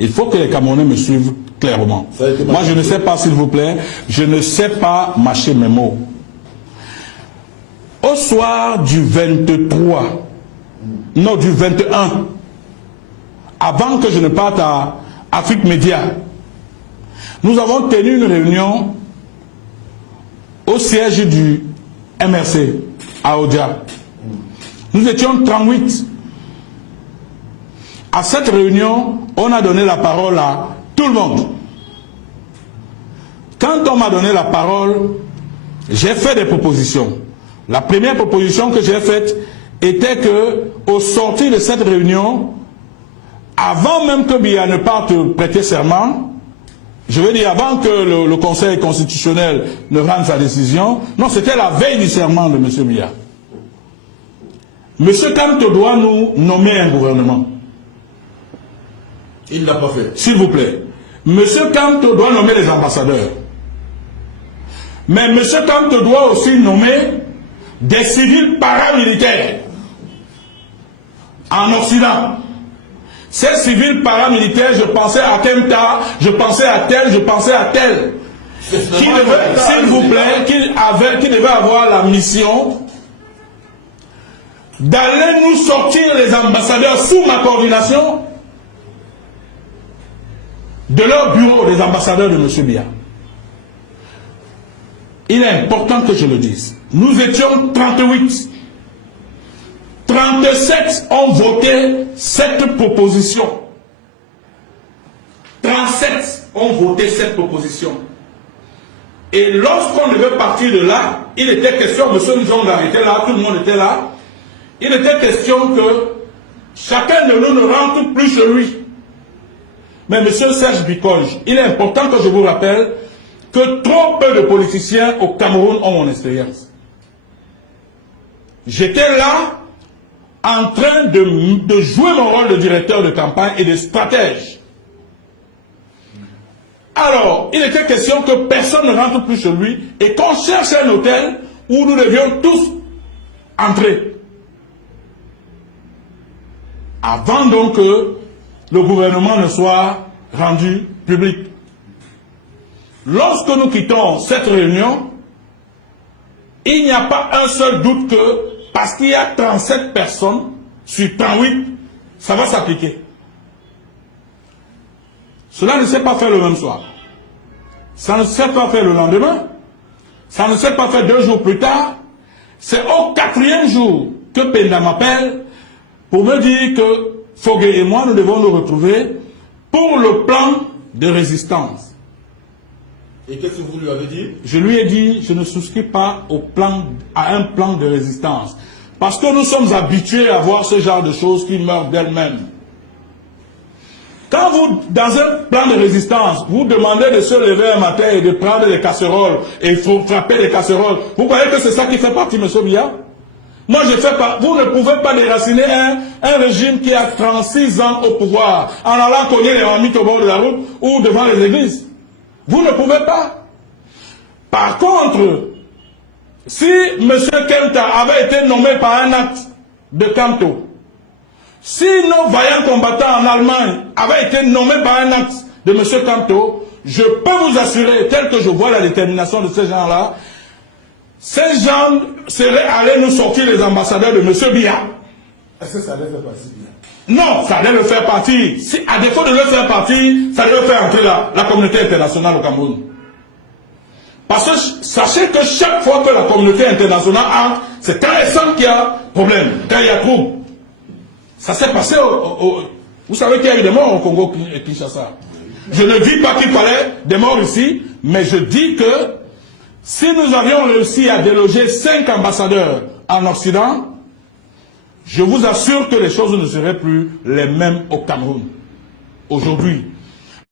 Il faut que les Camerounais me suivent clairement. Moi, je ne sais pas, s'il vous plaît, je ne sais pas mâcher mes mots. Au soir du 23, non, du 21, avant que je ne parte à Afrique Média, nous avons tenu une réunion au siège du MRC à Odia. Nous étions 38. À cette réunion, on a donné la parole à tout le monde. Quand on m'a donné la parole, j'ai fait des propositions. La première proposition que j'ai faite était que, au sortir de cette réunion, avant même que Biya ne parte prêter serment, je veux dire avant que le Conseil constitutionnel ne rende sa décision, non, c'était la veille du serment de M. Biya. M. Kamto doit nous nommer un gouvernement. Il ne l'a pas fait. S'il vous plaît. M. Kamto doit nommer les ambassadeurs. Mais M. Kamto doit aussi nommer des civils paramilitaires en Occident. Ces civils paramilitaires, je pensais à Kemta, je pensais à tel, je pensais à tel. Qui devait, s'il vous plaît, qui devait avoir la mission d'aller nous sortir les ambassadeurs sous ma coordination de leur bureau, des ambassadeurs de M. Biya. Il est important que je le dise. Nous étions 38. 37 ont voté cette proposition. 37 ont voté cette proposition. Et lorsqu'on devait partir de là, il était question, M. Nzonga était là, tout le monde était là, il était question que chacun de nous ne rentre plus chez lui. Mais M. Serge Bikoge, il est important que je vous rappelle que trop peu de politiciens au Cameroun ont mon expérience. J'étais là en train de jouer mon rôle de directeur de campagne et de stratège. Alors, il était question que personne ne rentre plus chez lui et qu'on cherche un hôtel où nous devions tous entrer. Avant donc que le gouvernement ne soit rendu public. Lorsque nous quittons cette réunion, il n'y a pas un seul doute que, parce qu'il y a 37 personnes sur 38, ça va s'appliquer. Cela ne s'est pas fait le même soir. Ça ne s'est pas fait le lendemain. Ça ne s'est pas fait 2 jours plus tard. C'est au 4e jour que Penda m'appelle pour me dire que Fogué et moi, nous devons nous retrouver pour le plan de résistance. Et qu'est-ce que vous lui avez dit? Je lui ai dit, je ne souscris pas à un plan de résistance. Parce que nous sommes habitués à voir ce genre de choses qui meurent d'elles-mêmes. Quand vous, dans un plan de résistance, vous demandez de se lever un matin et de prendre des casseroles, et il faut frapper des casseroles, vous croyez que c'est ça qui fait partie, M. Biya? Moi, je fais pas. Vous ne pouvez pas déraciner un régime qui a 36 ans au pouvoir en allant cogner les marmites au bord de la route ou devant les églises. Vous ne pouvez pas. Par contre, si M. Kemta avait été nommé par un acte de Kamto, si nos vaillants combattants en Allemagne avaient été nommés par un acte de M. Kamto, je peux vous assurer, tel que je vois la détermination de ces gens-là, ces gens seraient allés nous sortir les ambassadeurs de M. Biya. Est-ce que ça allait faire partie Biya? Non, ça allait le faire partie. Si, à défaut de le faire partie, ça allait faire entrer la communauté internationale au Cameroun. Parce que sachez que chaque fois que la communauté internationale entre, c'est quand elle sent qu'il y a problème, quand il y a trouble. Ça s'est passé vous savez qu'il y a eu des morts au Congo et Kinshasa. Je ne dis pas qu'il fallait des morts ici, mais je dis que si nous avions réussi à déloger 5 ambassadeurs en Occident, je vous assure que les choses ne seraient plus les mêmes au Cameroun. Aujourd'hui,